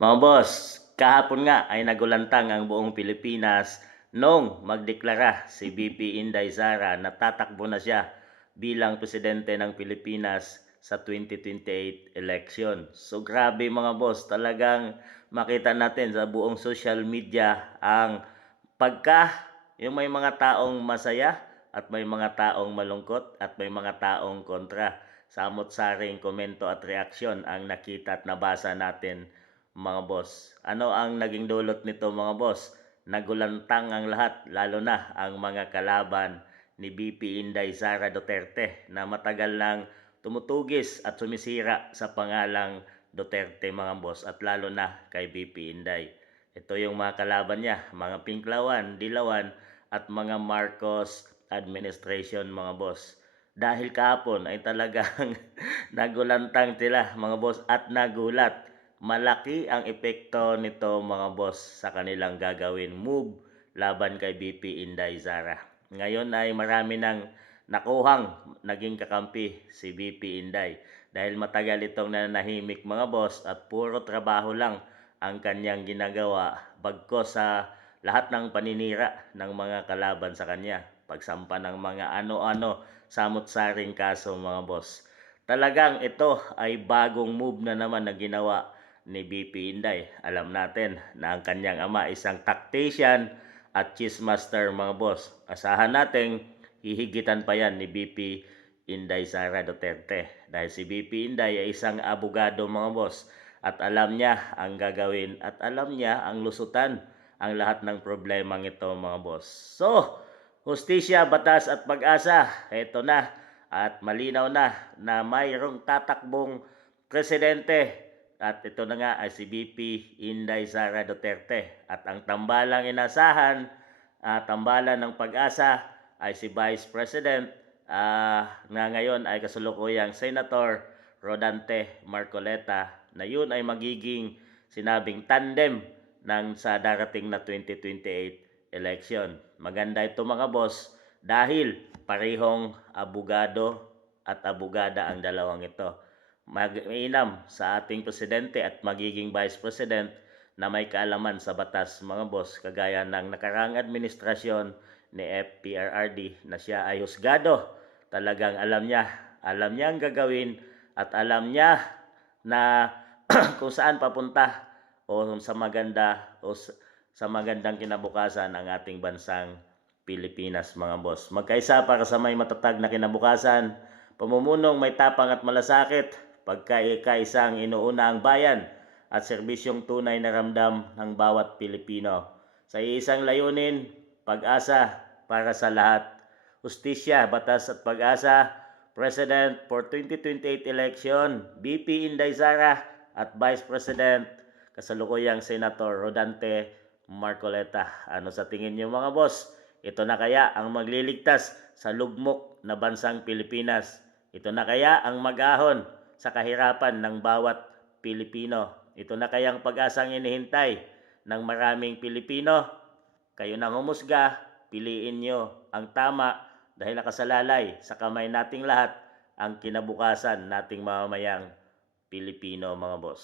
Mga boss, kahapon nga ay nagulantang ang buong Pilipinas nung magdeklara si VP Inday Sara na tatakbo na siya bilang presidente ng Pilipinas sa 2028 election. So grabe mga boss, talagang makita natin sa buong social media ang pagka yung may mga taong masaya at may mga taong malungkot at may mga taong kontra. Samot-saring komento at reaksyon ang nakita at nabasa natin mga boss. Ano ang naging dulot nito mga boss? Nagulantang ang lahat, lalo na ang mga kalaban ni BP Inday Sara Duterte na matagal nang tumutugis at sumisira sa pangalang Duterte mga boss, at lalo na kay BP Inday. Ito yung mga kalaban niya, mga Pinklawan, Dilawan at mga Marcos administration mga boss. Dahil kahapon ay talagang nagulantang sila mga boss at nagulat. Malaki ang epekto nito mga boss sa kanilang gagawin move laban kay BP Inday Sara. Ngayon ay marami nang nakuhang naging kakampi si BP Inday dahil matagal itong nanahimik mga boss at puro trabaho lang ang kanyang ginagawa bagkos sa lahat ng paninira ng mga kalaban sa kanya. Pagsampa ng mga ano-ano samot-saring kaso mga boss. Talagang ito ay bagong move na naman na ginawa ni BP Inday. Alam natin na ang kanyang ama isang tactician at chismaster mga boss. Asahan natin hihigitan pa yan ni BP Inday Sara Duterte. Dahil si BP Inday ay isang abogado mga boss at alam niya ang gagawin at alam niya ang lusutan ang lahat ng problemang ito mga boss. So, hustisya, batas at pag-asa, ito na at malinaw na mayroong tatakbong presidente at ito na nga ay si VP Inday Sara Duterte at ang tambalang inasahan, tambalan ng pag-asa ay si Vice President na ngayon ay kasulukuyang Senator Rodante Marcoleta na yun ay magiging sinabing tandem ng sa darating na 2028 election. Maganda ito mga boss dahil parehong abogado at abogada ang dalawang ito. Mainam sa ating presidente at magiging vice president na may kaalaman sa batas mga boss, kagaya ng nakarang administrasyon ni FPRRD na siya ay husgado. Talagang alam niya ang gagawin at alam niya na kung saan papunta o sa magandang kinabukasan ang ating bansang Pilipinas mga boss. Magkaisa para sa may matatag na kinabukasan, pamumunog may tapang at malasakit, pagkaisa-isang inuuna ang bayan at serbisyong tunay na ramdam ng bawat Pilipino. Sa isang layunin, pag-asa para sa lahat. Hustisya, batas at pag-asa, President for 2028 election, BP Inday Sara at Vice President kasalukuyang Senator Rodante Marcoleta. Ano sa tingin niyo mga boss? Ito na kaya ang magliligtas sa lugmok na bansang Pilipinas? Ito na kaya ang mag-ahon sa kahirapan ng bawat Pilipino? Ito na kaya ang pag-asang inihintay ng maraming Pilipino? Kayo nang humusga, piliin nyo ang tama dahil nakasalalay sa kamay nating lahat ang kinabukasan nating mamamayang Pilipino mga boss.